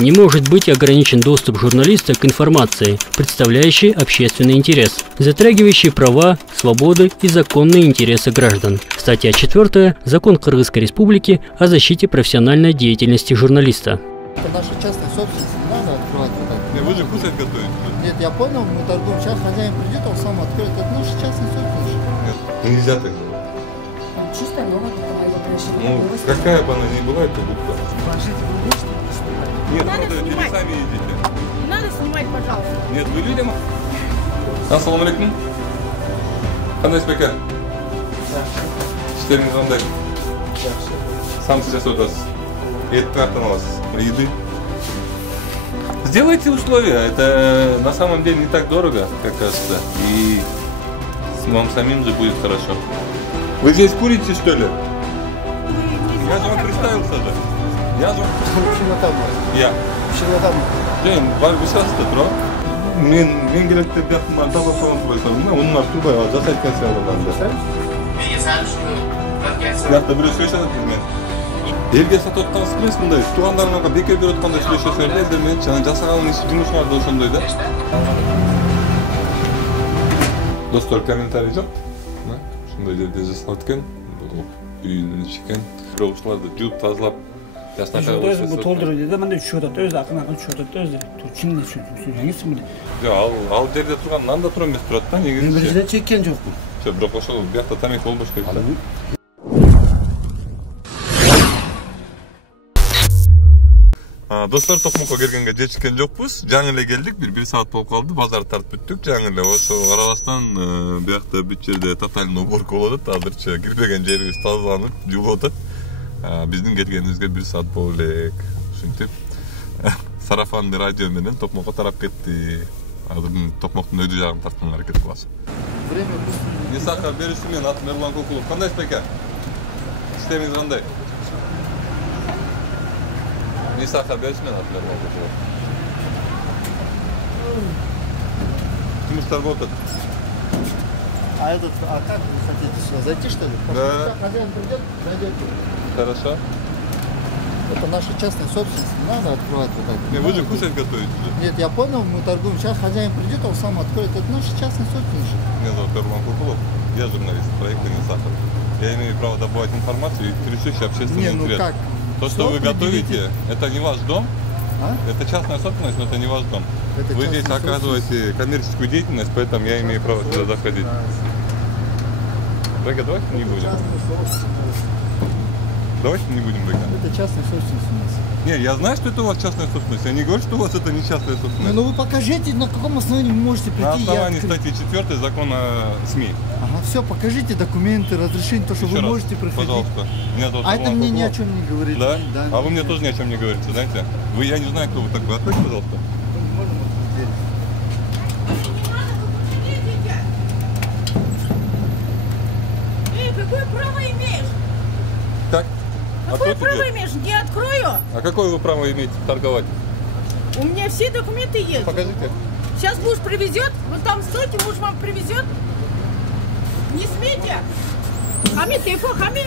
Не может быть ограничен доступ журналиста к информации, представляющей общественный интерес, затрагивающей права, свободы и законные интересы граждан. Статья 4. Закон Кыргызской Республики о защите профессиональной деятельности журналиста. Это наша частная собственность, не надо открывать вот так. Вы же кушать готовите? Нет, я понял, мы торгуем. Сейчас хозяин придет, он сам откроет. Это наша частная собственность. Нет, нельзя так. Чисто новая, это моего прощения. Ну, какая бы она ни была, это буква. Положите в руку, что ли? Нет, Надо правда, или снимать. сами едите. Не надо снимать, пожалуйста. Нет, вы людям. Ассаламу алейкум. Қандай спека? İşleriniz қандай? Сам сейчас отырасыз. Ет картан аласыз. Еды. Сделайте условия. Это на самом деле не так дорого, как кажется. И вам самим же будет хорошо. Вы здесь курите, что ли? Я же вам представился же. Я же... Я. Жен, бар бушасты, тұра. Мен келетті бияқтыман таба соған тұрбайсам. Оның артубай, жасайт кәнсе алғанда. Бияқта біреу сөйлеседі мен. Елге сатып отқаныз кімес мұндай? Туғандарыңға бекер беріп отқанда сөйлесесіңдер, елдермен жаңа жасаған жұмысыңарды ошондой да. Достар, комментарий жоқ? Ушундай жерде жасалат экен. Үйүнүн ичи экен. Бирок ушуларды жууп тазалап Bu толтырып дейді, мындай чөтөт, өзі ақын чөтөт, өзі. Чынында сөйлеңіз мындай. Ал жерде турган нанда тура эмес турат да, негизи. Мен бир жерде чеккен жокмун. Бирок ошол биякта тамек болбош керек да. Достор, Токмокко келгенге жечкен жокпуз. Жаңы эле келдик, 1 саат болуп калды. Базар тартып бүттүк. Жаңы эле ошо арабастан биякта бүт жерде тотальный уборка болуп атат. Азырча кирбеген жерибиз тазаланып, жуулуп атат. Биздин келгенибизге 1 саат болуп элек. Ушинтип сарафанды радио менен Токмокко тарап кетти. Азыр Токмоктун өйдү жагын тартканга аракет кылабыз. Время быстро. Не сахар бериши мен атым Эрлан Кокулов. Кандай спека? İşleriniz кандай? Не сахар бериши мен атым Эрлан Кокулов. Жумуштар болуп атат. А этот, а как вы хотите сюда зайти, что ли? Да. Хозяин придет, зайдет. Хорошо. Это наша частная собственность, не надо открывать вот так. Вы же кушать готовите? Нет, я понял, мы торгуем. Сейчас хозяин придет, он сам откроет. Это наша частная собственность. Меня зовут Эрлан Кокулов. Я журналист проекта «Не сахар». Я имею право добывать информацию, интересующую общественный интерес. Ну как? То, что вы готовите, это не ваш дом. А? Это частная собственность, но это не ваш дом. Это вы здесь оказываете коммерческую деятельность, поэтому я имею право сюда заходить. Рыга, давайте не будем. Давайте не будем рыга. Это частная собственность у нас. Не, я знаю, что это у вас частная собственность. Я не говорю, что у вас это не частная собственность. Ну вы покажите, на каком основании вы можете прийти. На основании статьи 4 закона СМИ. Ага, все, покажите документы, разрешение, то, что Еще вы раз, можете проходить. пожалуйста. Меня зовут А это Эрлан мне ни о Кокулов. чем не говорит. Да? Да, А вы мне тоже ни о чем не говорите, знаете? Вы, я не знаю, кто вы такой. Откройте, пожалуйста. Эй, какое право имеешь? Так? Какое Откройте право дверь. имеешь? Не открою. А какое вы право имеете торговать? У меня все документы есть. Покажите. Сейчас муж привезет, вы там стойте, муж вам привезет. Не смейте. Хамид, ты его Хамид.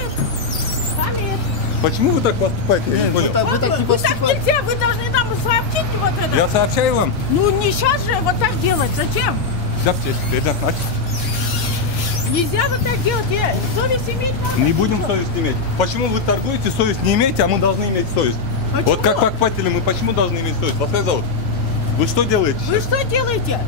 Хамид. Почему вы так поступаете? Я не понял. Вы так не Вы так поступаете. нельзя, вы должны нам сообщить вот это. Я сообщаю вам. Ну не сейчас же вот так делать, зачем? Нельзя вот так делать, совесть иметь надо. Не будем совесть иметь. Почему вы торгуете, совесть не имеете, а мы должны иметь совесть? Почему? Вот как покупатели мы почему должны иметь совесть? Вас как зовут? Вы что делаете? Вы что делаете?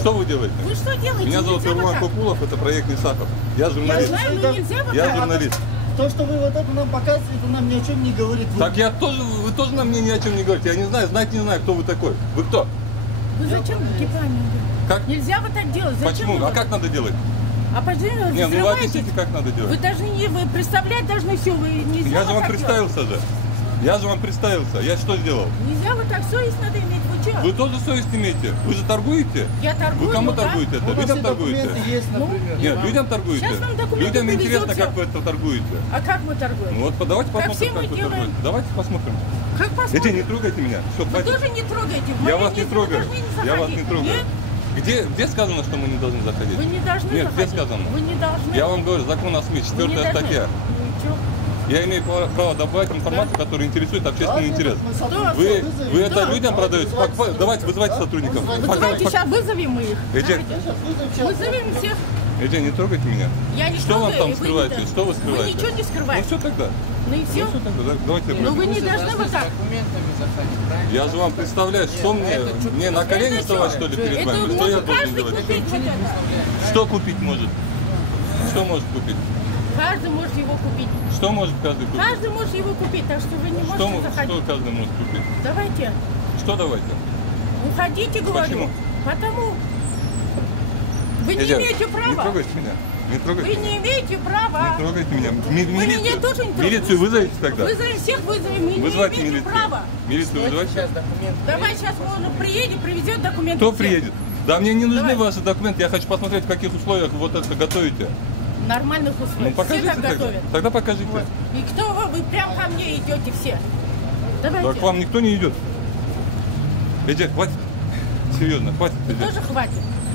Что вы делаете? Вы что делаете? Меня зовут Нельзя вот Эрлан так. Кокулов, это проект «Не сахар». Я Я журналист. знаю, но нельзя вот Я так. журналист. То, что вы вот это нам показываете, это нам ни о чем не говорит. Вы- Так я тоже, вы тоже на мне ни о чем не говорите. Я не знаю, знать не знаю, кто вы такой. Вы кто? Вы зачем неправильно делаете? Как? Нельзя вот так делать. Зачем Почему? вы А вот- как надо делать? А почему вы Не, ну вы взрываете? объясните, как надо Вы делать. должны не вы представлять должны все. Вы нельзя Я же вот вам так представился же. Я же вам представился. Я что сделал? делать. Нельзя вот так, совесть надо иметь. Вы что? Вы тоже совесть имеете? Вы же торгуете? Я торгую. Вы кому ну да. торгуете это? У вас Людям все торгуете? документы есть, например. Нет, людям торгуете. Сейчас нам документы Людям привезут интересно, всё. как вы это торгуете. А как мы торгуем? Ну вот давайте Как посмотрим, все мы как вы делаем. торгуете. Давайте посмотрим. Как Эти, посмотрим? не трогайте меня. Все, Вы хватит. тоже не трогайте. В Я мои вас не места трогаю. вы должны не Я вас заходить. не трогаю. Нет? Где сказано, что мы не должны заходить? Вы не должны Нет, где заходить. сказано? Вы не должны. Я вам говорю, закон о СМИ, Вы не 4 должны. статья. Ну и чё? Я имею право добывать информацию, которая интересует общественный интерес. Мы Вы это людям продаете? Давайте, вызывайте сотрудников. Вызывайте, сейчас вызовем мы их. Эдик, Вызовем всех. Эдик, не трогайте меня. Я не Что вам трогаю, там и вы скрываете? не- Что вы скрываете? Вы ничего не Ну скрываете. все тогда. Ну и все. Ну все тогда. Давайте. Но вы не должны вот так. Я же вам представляю, что мне на колени Это вставать, что? что ли, перед Это вами? Что я может должен каждый делать? купить вот это. Что купить может? Что может купить? Каждый может его купить. Что может каждый купить? Каждый может его купить, так что вы не Что можете заходить. каждый может купить? Давайте. Что давайте? Уходите, говорю. Почему? Потому. Вы не Эдик, имеете Не права. трогайте меня. Не Вы трогайте. не имеете права. Не трогайте меня. Вы меня тоже не трогаете. Милицию вызовите тогда. Вызовем всех, вызовем. Вы не Вызывайте имеете милицию. права. Милицию вызывайте. Давай сейчас он приедет, привезет документы. Кто все. приедет? Да мне не нужны Давай. ваши документы. Я хочу посмотреть, в каких условиях вот это готовите. В нормальных условиях. Ну покажите все так тогда. готовят. Тогда покажите. Вот. И кто вы? Вы прям ко мне идете все. Давайте. Да к вам никто не идет. Эдик, хватит. Серьезно, хватит. Эдик. Тоже хватит.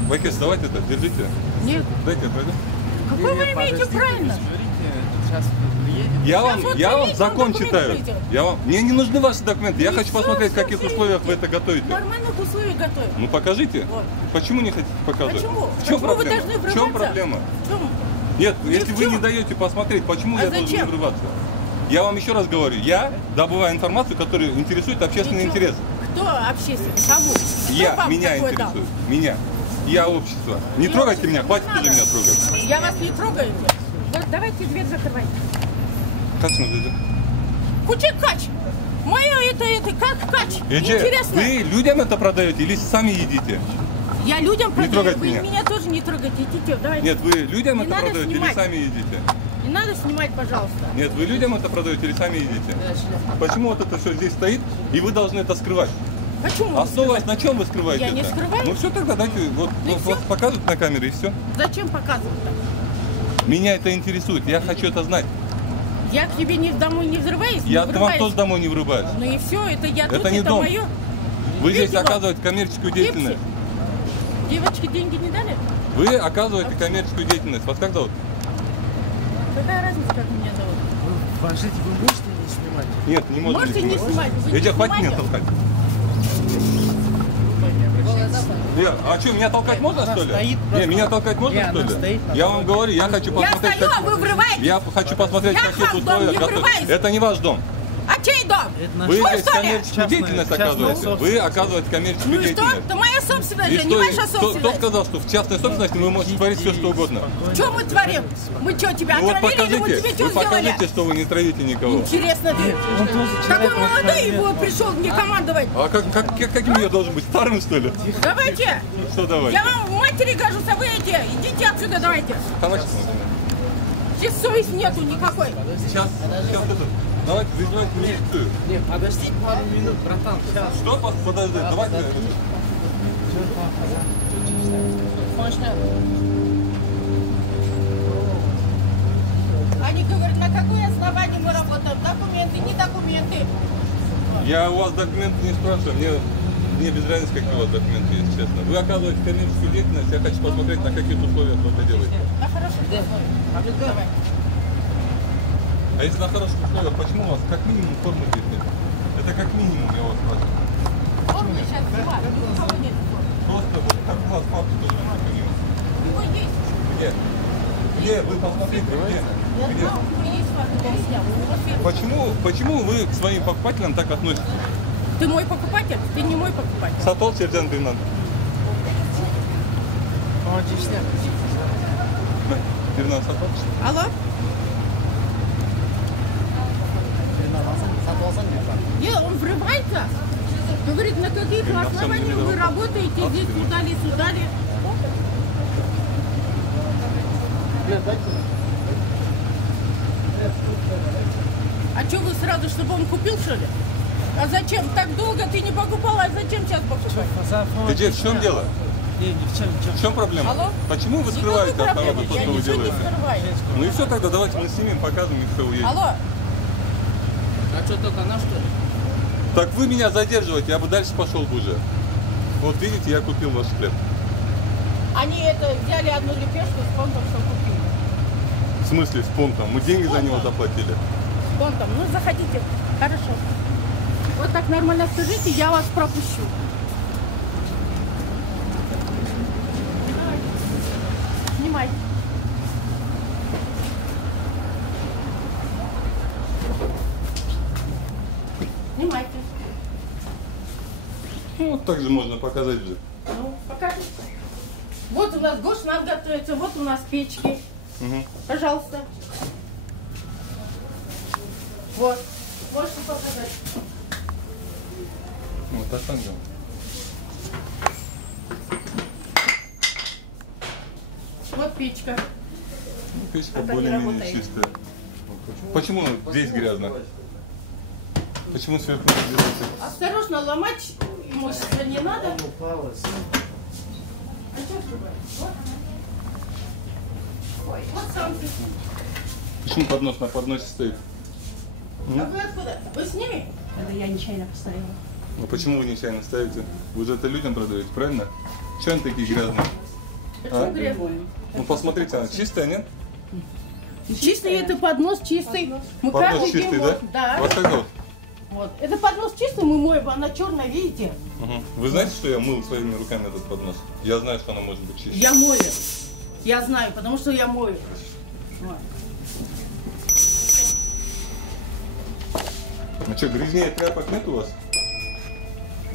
Вакес, давайте это, держите. Нет. Дайте я пройду. Какой вы имеете правильно? Я Сейчас вам вот закон приедет, вам документы читаю. придет. Мне не нужны ваши документы. Я Ну хочу всё, посмотреть, в всё, каких всё условиях есть. вы это готовите. В нормальных условиях готовят. Ну покажите. Вот. Почему не хотите показывать? Почему? В чем Почему вы проблема? должны В врываться? чем проблема? В чем? Нет, Ни если в вы чем. не даете посмотреть, почему А я должен зачем? врываться? Я вам еще раз говорю, я добываю информацию, которая интересует общественный Ничего. интерес. Кто общественный? Кому? Я, Кто вам меня такое дал? интересует. Меня. Я общество. Не Я трогайте общество меня, хватит не уже надо. меня трогать. Я вас не трогаю. Вот давайте дверь закрывайте. Как смотрите? Куча кач. Мое это как кач. Интересно. Вы людям это продаете или сами едите? Я людям продаю. трогайте Вы меня. тоже не трогайте. Идите, давайте. Нет, вы людям Не это надо продаете снимать. или сами едите? Не надо снимать, пожалуйста. Нет, вы людям это продаете или сами едите? Почему вот это все здесь стоит, и вы должны это скрывать? Почему? Основываясь на чем вы скрываете Я это? не скрываю. Ну все тогда дайте, вот Ну и вас всё. показывают на камере и все. Зачем показывать-то? Меня это интересует, я хочу это знать. Я к тебе домой не взрываюсь, Я не к вам врываюсь. тоже домой не врубаюсь. Ну и все, это я тут, Это не это дом. мое. Вы здесь Видите, вот. оказываете коммерческую деятельность. Девочки деньги не дали? Вы оказываете коммерческую деятельность. Вас как зовут? Какая разница, как меня зовут? Покажите, вы можете не снимать? Нет, не можете Можете не снимать? Вы не Эдик, хватит меня снимайте. толкать. А что, меня толкать можно, что ли? стоит Не, меня толкать можно, Не, что она ли? стоит. Я вам говорю, я хочу Я посмотреть... стою, а вы врываетесь. Я хочу посмотреть, Я в каких в ваш дом условиях... не готов- врываюсь. Это не ваш дом. А чей дом? Вы Мой, здесь что ли? коммерческую Частная- деятельность частная оказываете. Вы собственность. оказываете коммерческую Ну и что? деятельность. Это моя собственность И же, не что, ваша кто собственность. сказал, что в частной собственности вы можете творить все, что угодно? Что мы творим? Мы что, тебя Ну вот отравили или мы покажите, тебе что вы сделали? покажите, что вы не травите никого. Интересно ты. Он тоже Такой человек, молодой он вот пришел мне командовать. А каким я должен быть? Старым, что ли? Давайте. Что давайте? Я вам в матери гожусь, а вы эти. Идите отсюда, давайте. Давайте. Здесь совести нету никакой. Сейчас это. Давайте вызывайте милицию. Не, подожди пару минут, братан, сейчас. Что подожди? Давайте. Они говорят, на какое основании мы работаем? Документы, не документы. Я у вас документы не спрашиваю. Мне без разницы, какие у вас документы, если честно. Вы оказываете коммерческую деятельность, я хочу посмотреть, на каких условиях вы это делаете. На хороших условиях. Давай. А если на хороших условиях, почему у вас как минимум формы здесь нет? Это как минимум, я вас спрашиваю. Формы сейчас снимают, ни у кого нет формы. Просто вот как у вас папа тоже не понимаю. Его есть. Где? Вы посмотрите, где? Я Где? знал, что есть форма, я снял. Почему вы к своим покупателям так относитесь? Ты мой покупатель? Ты не мой покупатель. Сатол Серджан Бинан. Помоги снять. Бинан Сатол. Алло? Нет, он врывается. Говорит, на каких на всем основаниях деле, вы да. работаете здесь, сюда ли, сюда ли. А что вы сразу, чтобы он купил, что ли? А зачем? Так долго ты не покупала, а зачем сейчас покупать? Где, в чем дело? Не, ни в чем, ни в чем. В чем проблема? Алло? Почему вы Никакой скрываете от проблемы. народа то, Я что вы ничего не делаете? скрываю. Ну и все тогда, давайте мы снимем, показываем, и кто уедет. Алло? А что, только она, что ли? Так вы меня задерживаете, я бы дальше пошел бы уже. Вот видите, я купил ваш хлеб. Они это взяли одну лепешку с фондом, что купили. В смысле, с понтом? Мы деньги за него заплатили. вон там. Ну, заходите. Хорошо. Вот так нормально скажите, я вас пропущу. Снимайте. Снимайте. Ну, вот так же можно показать же. Ну, покажите. Вот у нас гошнат готовится, вот у нас печки. Угу. Пожалуйста. Вот. Можете показать. Вот так там делаем. Вот печка. Ну, печка Это не более-менее работает. чистая. Почему здесь грязно? Почему сверху не делается? Осторожно, ломать имущество не надо. А что ж вы? Вот она. Ой, вот сам. Почему поднос на подносе стоит? А вы откуда? Вы с ними? Это я нечаянно поставила. Ну почему вы нечаянно ставите? Вы же это людям продаете, правильно? Чего они такие грязные? Почему грязно? Ну посмотрите, она чистая, нет? Чистый это поднос чистый. Мы Поднос каждый день чистый, да? моем. Да. Вас как зовут? Вот. Это поднос чистый, мы моем, она черная, видите? Угу. Вы знаете, что я мыл своими руками этот поднос? Я знаю, что она может быть чистой. Я мою. Я знаю, потому что я мою. Вот. Ну что, грязнее тряпок нет у вас?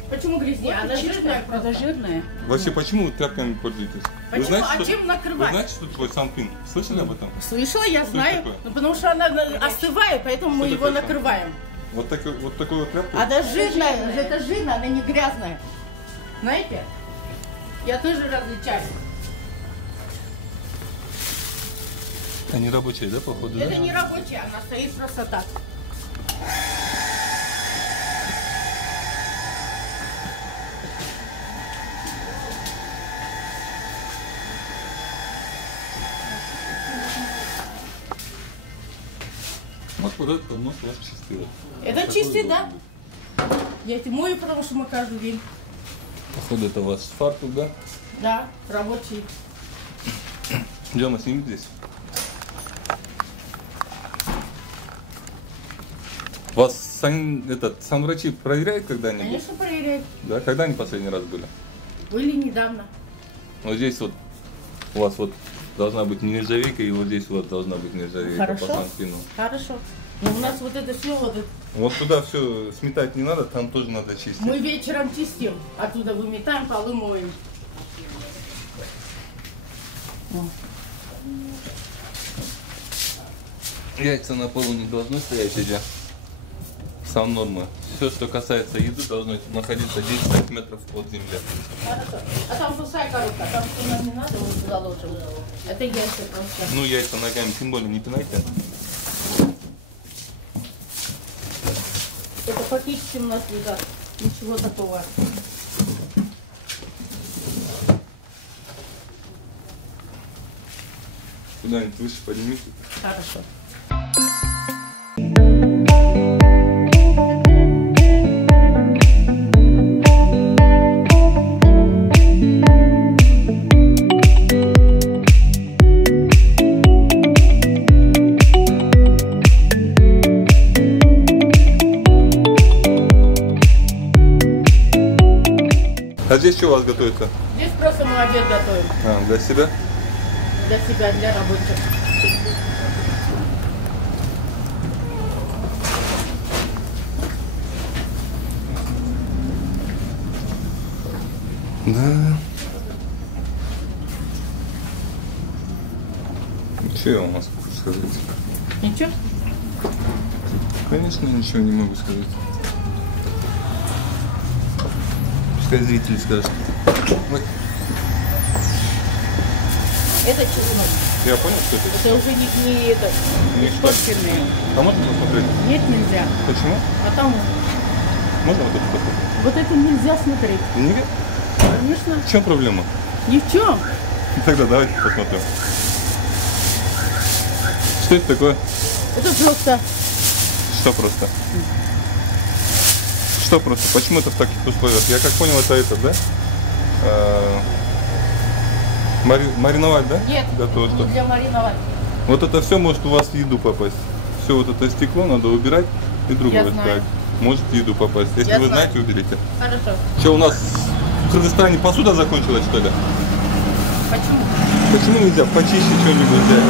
Почему грязнее? Она жирная просто. Это жирная. Вообще, почему вы тряпками пользуетесь? Вы Почему? знаете, А чем накрывать? Вы знаете, что такое санпин? Слышали об этом? Слышала, я Что знаю. такое? Ну, потому что она остывает, поэтому мы Что его такое накрываем. Вот такой вот тряпкой? Она жирная, это жирная, она не грязная. Знаете? Я тоже различаю. Они рабочие, да, походу? Это да? не рабочая, она стоит просто так. Вот этот поднос у вас чистый. Это чистый, да? Я эти мою, потому что мы каждый день. Походу это у вас фартук, да? Да, рабочий. Диана, сними здесь. Вас санврачи проверяют когда-нибудь? Конечно, проверяют. Да? Когда они последний раз были? Были недавно. Вот здесь вот у вас вот должна быть нержавейка, и вот здесь вот должна быть нержавейка по Хорошо. санпину. Хорошо. Но у нас вот это все, вот это, Вот туда все сметать не надо, там тоже надо чистить. мы вечером чистим. Оттуда выметаем, полы моем. Яйца на полу не должны стоять эти. Сам норма. Все, что касается еды, должно находиться 10 сантиметров от земли. Хорошо. А там пустая коробка, там что нам не надо, мы туда ложим. Это яйца там сейчас. Ну, яйца ногами тем более не пинайте. Это фактически у нас лежат. Ничего такого. Куда-нибудь выше поднимите. Хорошо. А здесь что у вас готовится? Здесь просто мы обед готовим. А, для себя? Для себя, для рабочих. Да. Что я вам могу сказать? Ничего? Конечно, ничего не могу сказать. Пускай зрители скажут. Ой, Это чеснок. я понял, что это? Это уже не это. Не Испорченные. А можно посмотреть? Нет, нельзя. Почему? А там Можно вот это посмотреть? вот это нельзя смотреть. Нет? Конечно. В чем проблема? Ни в чем. Тогда давайте посмотрим. Что это такое? Это просто. Что просто? Что просто? Почему это в таких условиях? Я как понял, это да? Мариновать, да? Нет, Готово, не что? для мариновать. Вот это все может у вас в еду попасть. все вот это стекло надо убирать и другое Я знаю. ставить. Может в еду попасть. Если Я вы знаю. знаете, уберите. Хорошо. Что, у нас в Кыргызстане посуда закончилась, что ли? Почему? Почему нельзя почище что-нибудь взять?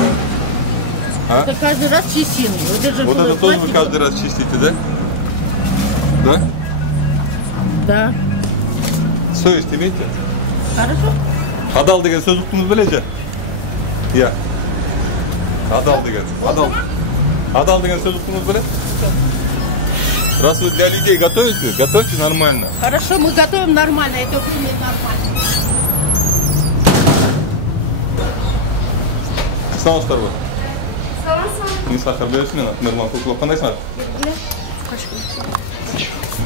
А? Это каждый раз чистим. Вот это тоже вы каждый раз чистите, да? Да? Да. Совесть имейте. Хорошо. Адал деген сөз ұқтыңыз біле? Я. Адал деген. Адал деген сөз ұқтыңыз біле? Раз вы для людей готовите, готовьте нормально. Хорошо, мы готовим нормально. Это пример нормально. Саламатсыздар ғой? Не сахар бересіз мен Нұрлан Куклов. Қандайсыңдар?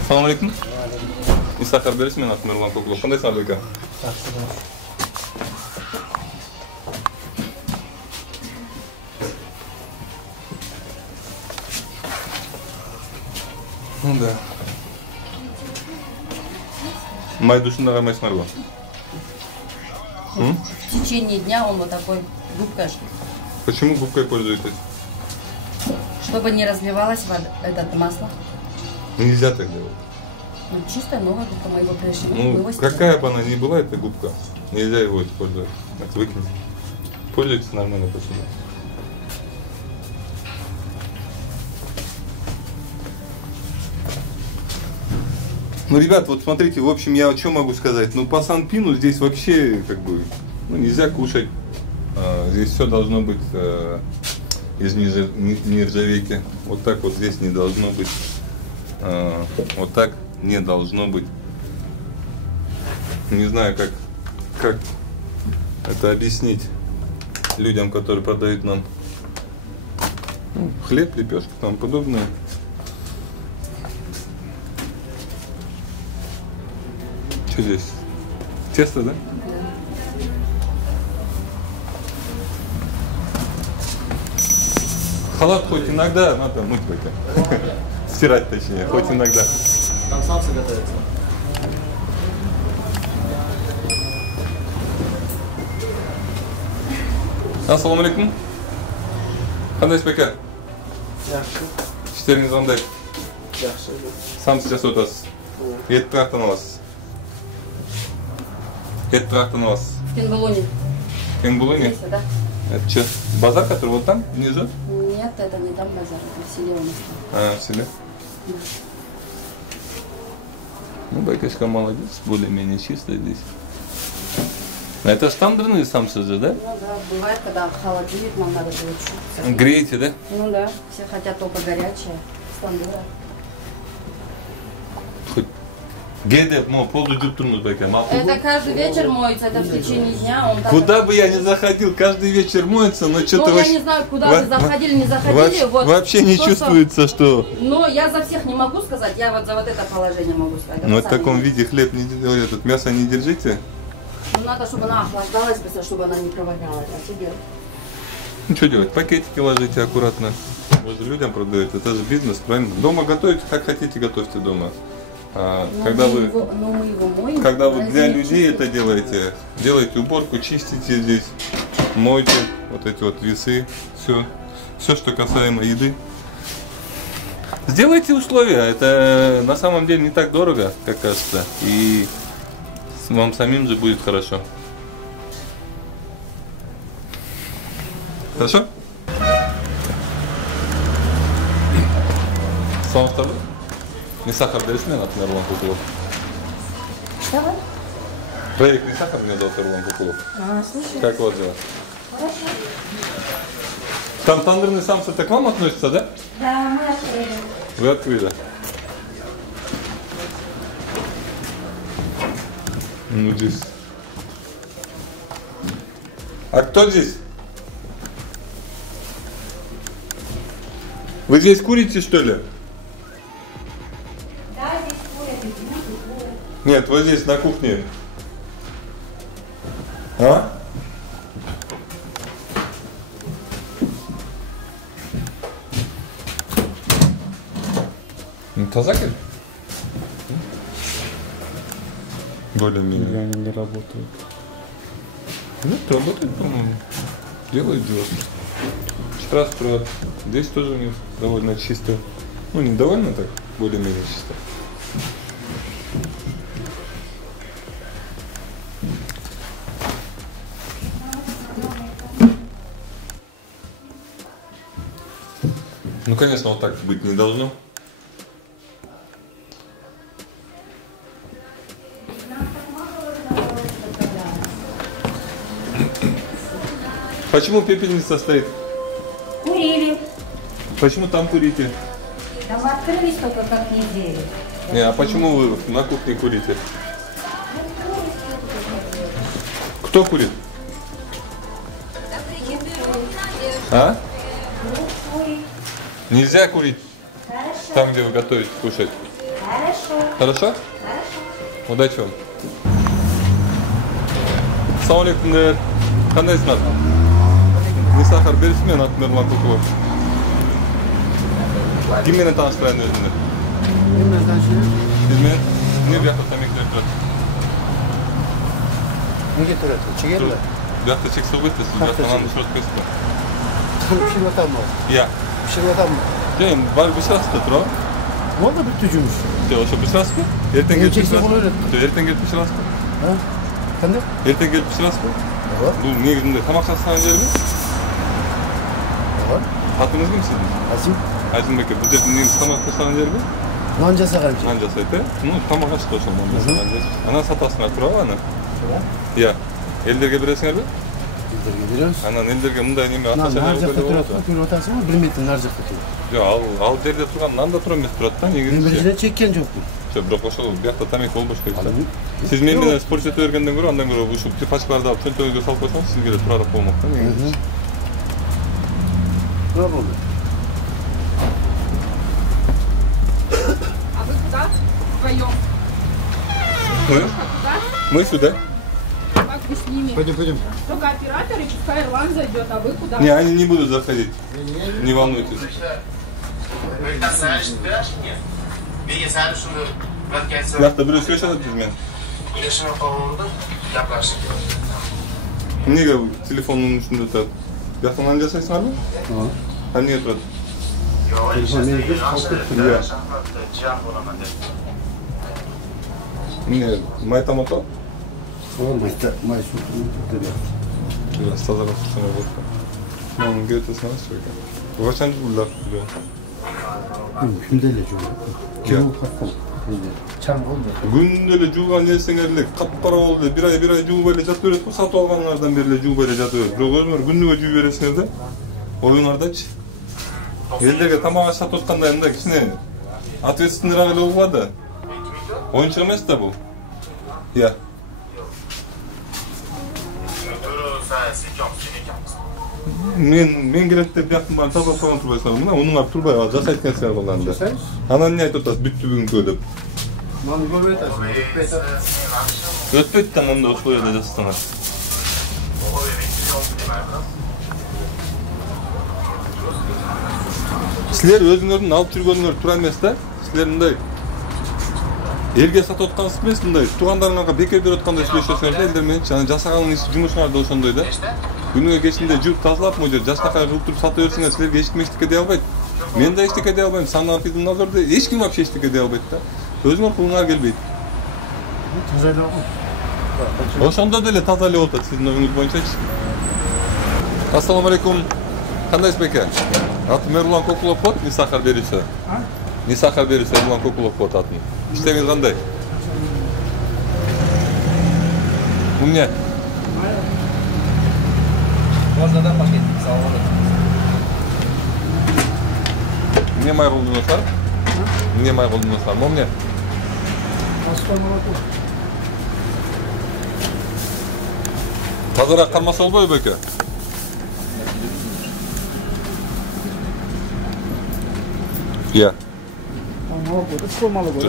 Салам алейкум. Не сахар бересіз мен Нұрлан Куклов. Қандайсыңдар беке? Ну да. Май душында қаймайсыңдар ғой? В течение дня он вот такой губкой, Почему губкой пользуетесь? чтобы не разливалось это масло. Нельзя так делать. Ну, чистая новая губка, мы его пришли. Ну, какая бы она ни была, эта губка, нельзя его использовать. Отвыкните. Пользуйтесь нормально посудой. Ну, ребят, вот смотрите, в общем, я что могу сказать? Ну, по Санпину здесь вообще, как бы, ну, нельзя кушать. Здесь все должно быть из нержавейки. Вот так вот здесь не должно быть. Вот так не должно быть. Не знаю, как это объяснить людям, которые продают нам хлеб, лепешки и тому подобное. Что здесь? Тесто, да? Халат хоть иногда надо мыть пока. Стирать точнее, хоть иногда. Там самса готовится. Ассаламу алейкум. Қандайсыз беке? Жақсы. İşleriniz қандай? Жақсы. Самсы жасап отырасыз. Етті қаяқтан аласыз? Етті қаяқтан аласыз? Кенгулуни. Кенгулуни? Здесь, да? Это что? Базар, который вот там, внизу? Нет, это не там базар, это в селе у нас. А, в селе? Ну, Байкашка молодец, более-менее чисто здесь. А это стандартные самсы же, да? Ну да, бывает, когда холодильник, нам надо было чуть-чуть. Греете, да? Ну да, все хотят только горячее. Стандартно. Хоть гейде, ну, полду дюптурмус байка. Это каждый вечер моется, это в течение дня. Он так... Куда бы я ни заходил, каждый вечер моется, но что-то Ну, я не знаю, куда вы заходили, не заходили. Вот вообще не то, чувствуется, что... Но я за всех не могу сказать, я вот за вот это положение могу сказать. Ну, Вот в сами таком не- виде хлеб, этот, мясо не держите. Ну, надо, чтобы она охлаждалась быстро, чтобы она не провонялась. А тебе? Ну, что делать? Пакетики ложите аккуратно. Вы же людям продаете, это же бизнес, правильно? Дома готовите, как хотите, готовьте дома. Когда мы вы... его моем, Когда вы для не людей это чувствуется. делаете уборку, чистите здесь, мойте вот эти вот весы, все, что касаемо еды. Сделайте условия, это на самом деле не так дорого, как кажется, и вам самим же будет хорошо. Хорошо? Салам алейкум. Не сахар бересің, например, Нұрлан Куклов. Давай. Проект не сахар, меня зовут Нурлан Куклов. Слушай. Как у вас дела? Хорошо. Там тандырный самцы это к вам относится, да? Да, мы открыли. Вы открыли. Ну здесь. А кто здесь? Вы здесь курите, что ли? Да, здесь курят. Нет, вот здесь на кухне. А? Ну, тазаки? Более-менее. Они не работают. Ну, работает, по-моему. Делает дело. раз строят. Здесь тоже у них довольно чисто. Ну, не довольно так, более-менее чисто. Ну, конечно, вот так быть не должно. Почему пепельница стоит? Курили. Почему там курите? Там открылись только как неделю. Не, а почему вы на кухне курите? Кто курит? А? Нельзя курить? Хорошо. Там, где вы готовите кушать? Хорошо. Хорошо? Хорошо. Удачи вам. Assalomu alaykum. Qandaysizlar? Nisahar berishmi, Natmirman Kokov. Kim meni tanishtiradi o'zini? Men bilan tanishing. Siz men ne bu yoqda tameklar turadi? Nega turadi? Chegarlar. Bu yoqda chek so'yibdi, siz bu yoqda nonni pishirib qo'yasizmi? Pishiryotammi? Ya. Pishiryotammi? Keyin baribir pishirasizda, turib. Bo'ldi bitta yumush. O'sha pishirasizmi? Ertaga kelib Cheksa pishirasizmi? bo'laveradi. Ertaga kelib pishirasizmi? Ha? Qanday? Ertaga kelib pishirasizmi? Yo'q. Bu negizinde tamoq tashlagan yermi? Yo'q. Xotiningizmi sizni? Azim. Azim aka, bu yerda negiz tamoq tashlagan yermi? Non jasagancha. Non jasaydi. Ну, tamoq ashib o'sha non jasagan yer. Ana satasizlar, turib ana. Ya. Elderga berasizlarmi? Elderga beramiz. Ana elderga bunday nima Non atashalar narjoqda bo'ladi. turadi, ko'rib o'tasizmi? 1 metr narjoqda turadi. Yo'q, al yerda turgan nanda turamiz turadi-da, Men negizinde. biridan chekkan jo'qman. Biroq o'sha bu yoqda tamek bo'lmoq kerak. Siz men bilan sport o'tgandan ko'ra, undan ko'ra shu tipachlarni olib cho'ntagingizga solib qo'ysangiz, sizga turarib bo'lmoqda. Nima bo'ldi? А вы куда? Вдвоем. Мы сюда. Как вы с ними? Пойдем. Только оператор, и пускай Ирлан зайдет, а вы куда? Не, они не будут заходить. Не волнуйтесь. Yaxta bir söyleseniz men. Nega telefonun üstünde turadi? Yaxtadan jasaysizlarmi? Ha. Ha, nega turadi? Telefon menga qolib ketdi. Ne? May tomato? Olmaydi. May suv turadi. Biraz tozalab tursana bo'lsa. Men götürsün söyle. Bu kaçan bunlar? Shunday jo'ra. Kim qatqan? Cham bo'ldi. Gündele juğan yesengerlik kapkara oldu. Bir ay juğ böyle jatып berет, satып alganlardan beri juğ böyle jatып berет. Biroq özüңөр gündüge juğ beresиңер да. Oyuңардачы. Элдерге тамак сатып атканда мындай кичине ответственныйраак эле болуп да. Oyunчук эмес да бул. Я. Men керек деп жактым барын тазалап койгон турбайсыңар. Мына унуң алып турбай, жасайт экенсиңер булганда. Анан эмне айтып атасыз? Бүттү бүгүнкү деп. Маны көрүп атасың. Өтпөйт да мында ушул жерде жасасаңар. Силер өзүңөрдүн алып жүргөнүңөр туура эмес да. Силер мындай элге сатып аткансыз эмес, мындай туугандарыңарга бекер берип аткандай сүйлөшөсүңөр да, элдер менен жана жасаганыңыз жумушуңар да ошондой да. Күнүгө кечинде жууп тазалап, могу жер жашнакай кылып туруп сатып берсеңер, силерге эч ким эчтеке дей албайт. Мен да эчтеке дей албайм, санаан пидин аларды эч ким вообще эчтеке дей албайт да. Өзүңөр кулуңар келбейт. Ошондо деле таза эле болот, сиздин оюңуз боюнчачы. Ассаламу алейкум. Кандайсыз беке? Атым Эрлан Кокулов болот, Нисахар берүүсү. Нисахар берүүсү Эрлан Кокулов болот атым. Иштегиңиз кандай? Эмне? Базардан пакет салган. Эмне май колдоносуңар? Эмне май колдоносуңар? Эмне? Тазараак кармаса болбойбу беке? Я.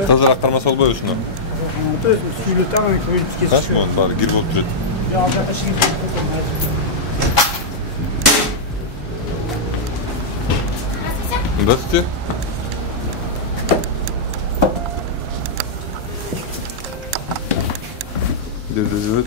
Тазараак кармаса болбойбу ушуну? Ташмон баары кир болуп турат. Здравствуйте. Где живет?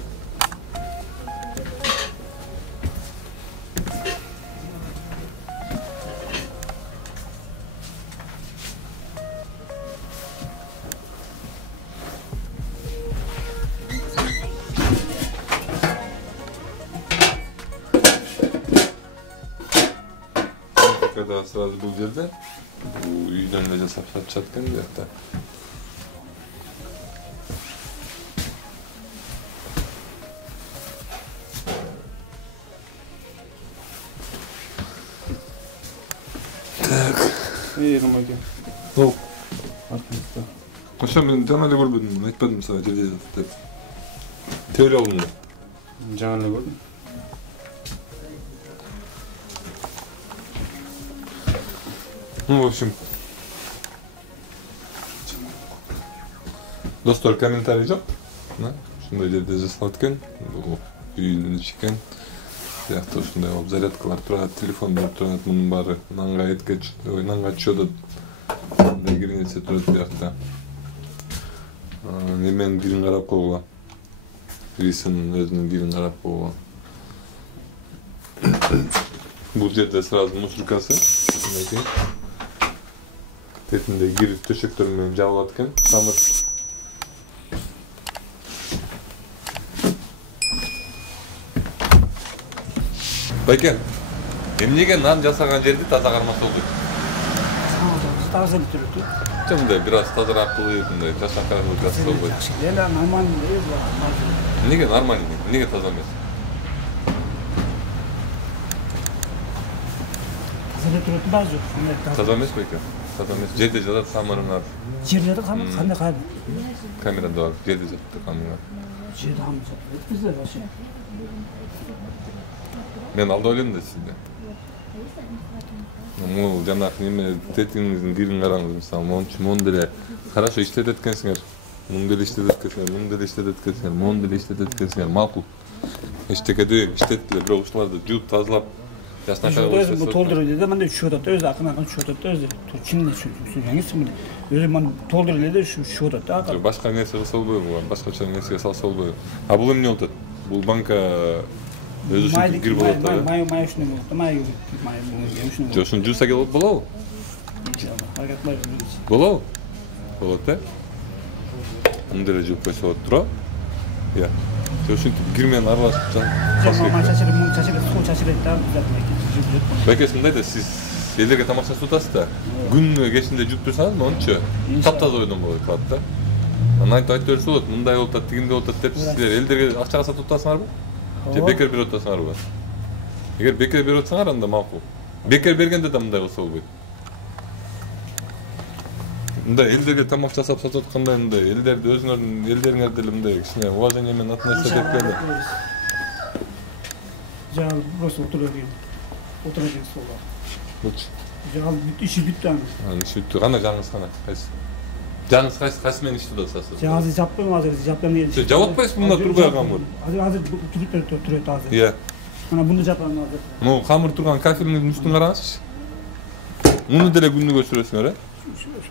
да сразу бул жерде үйдөн эле жасап сатышат экен биякта. Так. Кымайке. Топ. Ошо мен жана эле көрбөдүм, айтпадым сага жерде жатат деп. Төлөп алдым. Жана эле көрдүм. Ну, в общем, достор, комментарий жок. Ушундай жерде жасалат экен. Бул үйүнүн ичи экен. Биякта ушундай болуп зарядкалар турат, телефон болуп турат, мунун баары нанга эткеч, нанга чөдөт. Мындай кир нерсе турат биякта. Неменин бирин карап койгула. Рисинин өзүнүн бирин карап койгула. Бул жерде сразу мусоркасы. Бетинде кир төшөктөр менен жабылат экен. Тамыр. Байкен, эмнеге нан жасаган жерди таза кармаса болбойт? Таза бүтүрөт. Мындай бир аз тазараак кылып, мындай жашакаак жасаса болбойт. Эле нормальный. Эмнеге нормальный? Эмнеге таза эмес? Таза бүтүрөт баары жок. Таза эмес байкен? Таза эмес. Жерде жатат самырыңар. Жерде кандай кайда? Камерада бар. Жерде жатат камера. Жерде кандай жатат? Эткизилет вообще. Мен алдап элем да сизди. Могу жанакы неме тетиңиздин бирин караңыз, мисалы, монун деле хорошо иштетет экенсиңер. Муну деле иштетет экенсиңер, муну деле иштетет экенсиңер, муну деле иштетет экенсиңер. Макул. Эчтекеде иштеттилер, бирок ушуларды жууп тазалап жашнакай өзү бу толдуруп эле мындай чүп атат, өзү акын чүп атат, өзү чын эле чүп. Өзү мына толдуруп эле чүп атат да. Башка нерсе кылса болбойбу, башкача нерсеге салса болбойбу. А бул эмне болуп атат? Бул банка өзү ушинтип кир болот да. Май ушундай болот да, май ушундай. Жо ушуну жууса болобу? Болобу? Болот да? Мындай деле жууп койсо болот туурабы? Иә. Жо ушинтип кир менен аралашып чачырат да. Байкес мындай да, сиз элдерге тамак жасап атасыз да. Күнүнө кечинде жууп турсаңыз, мончу таптаза ойдон болот калат да. Анан айтып берсе болот, мындай болуп атат, тигиндей болуп атат деп силер элдерге акчага сатып атасыңарбы? Же бекер берип атасыңарбы? Эгер бекер берип атсаңар, анда макул. Бекер бергенде да мындай болсо болбойт. Мындай элдерге тамак жасап сатып аткандай, мындай элдерди өзүңөрдүн элдериңер деле мындай кичине уважение менен относиться деп келди. Жал просто отурайын столга. Болчу. Жал иши бүттү аны. Иши бүттү. Кана жаңыңыз кана? Кайсы? Жаңыңыз кайсы менен иштеп атасыз? Азыр жаппайм, азыр жаппайм. Сиз жабып атпайсызбы мына турбай камыр? Азыр турат азыр. Иә. Мына буну жапам азыр. Могу камыр турган кафелиңиздин үстүн караңызчы. Муну деле күнүгө сүрөсүңөр, э?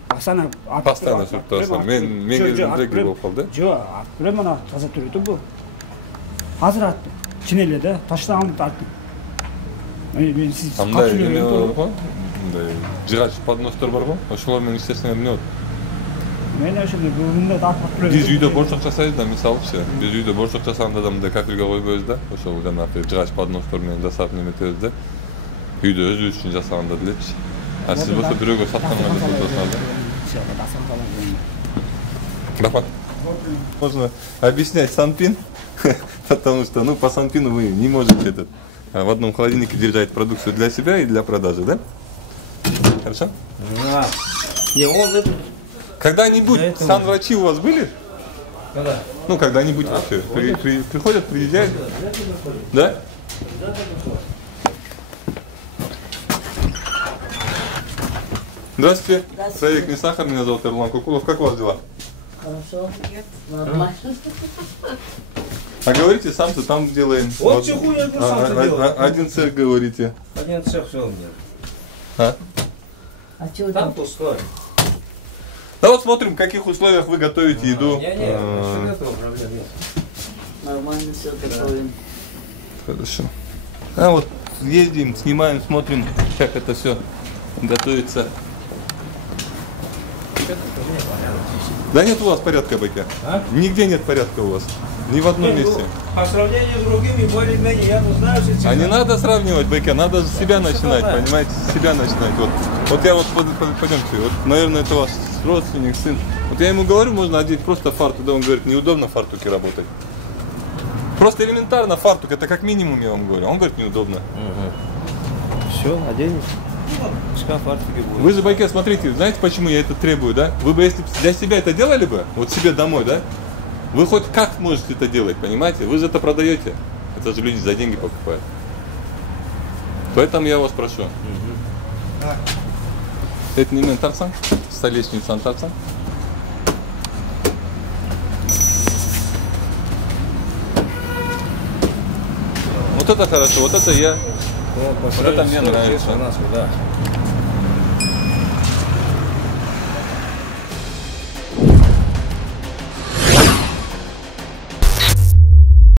Постоянно сүрүп турасыздар. Менге дреги болуп калды. Жок, атпырем мына таза турат бу. Азыр аттым. Чын эле да, таштаганды аттым. Мен сиз андай эме бар го? Мындай жыгач подностор бар го? Ошолор менен иштесеңер эмне болот? Мен ошондой мындай тартып турат. Биз үйдө борчок жасайбыз да, мисалычы. Биз үйдө борчок жасаганда да мындай кафелге койбойбуз да. Ошол жанагы жыгач подностор менен жасап неметебиз да. Үйдө өзүбүз үчүн жасаганда делечи. А сиз болсо бирөөгө сатканга жасап атасыңар да. Рахмат. Можно объяснять санпин, потому что, ну, по санпину вы не можете в одном холодильнике держать продукцию для себя и для продажи, да? Хорошо? Да. Не, он это... Когда-нибудь санврачи у вас были? Когда? Ну, когда-нибудь вообще. Приходят, приезжают? Да? Здравствуйте. Проект «Не сахар», меня зовут Эрлан Кукулов. Как у вас дела? Хорошо. Нормально. А говорите, сам-то там делаем. Вот чеху я сам-то делаю. Один цех говорите. Один цех, все у меня. А? А что Там там? пустой. Да вот смотрим, в каких условиях вы готовите еду. Не, насчет этого проблем нет. Нормально все готовим. Хорошо. А вот ездим, снимаем, смотрим, как это все готовится. Да нет у вас порядка, Байке. А? Нигде нет порядка у вас. Ни в одном месте. По сравнению с другими, более-менее, я знаю, что... А не надо сравнивать, Байке, надо с себя начинать, понимаете, с себя начинать. Вот я вот, пойдемте, вот, наверное, это ваш родственник, сын. Вот я ему говорю, можно одеть просто фартук, да он говорит, неудобно в фартуке работать. Просто элементарно фартук, это как минимум, я вам говорю. Он говорит, неудобно. Все, оденешь. Шкаф, фартуки будет. Вы же, Байке, смотрите, знаете, почему я это требую, да? Вы бы, если для себя это делали бы, вот себе домой, да? Вы хоть как можете это делать, понимаете? Вы же это продаете. Это же люди за деньги покупают. Поэтому я вас прошу. Это не ментарсан, столешница антарсан. Вот это хорошо, вот это я. Вот это мне нравится.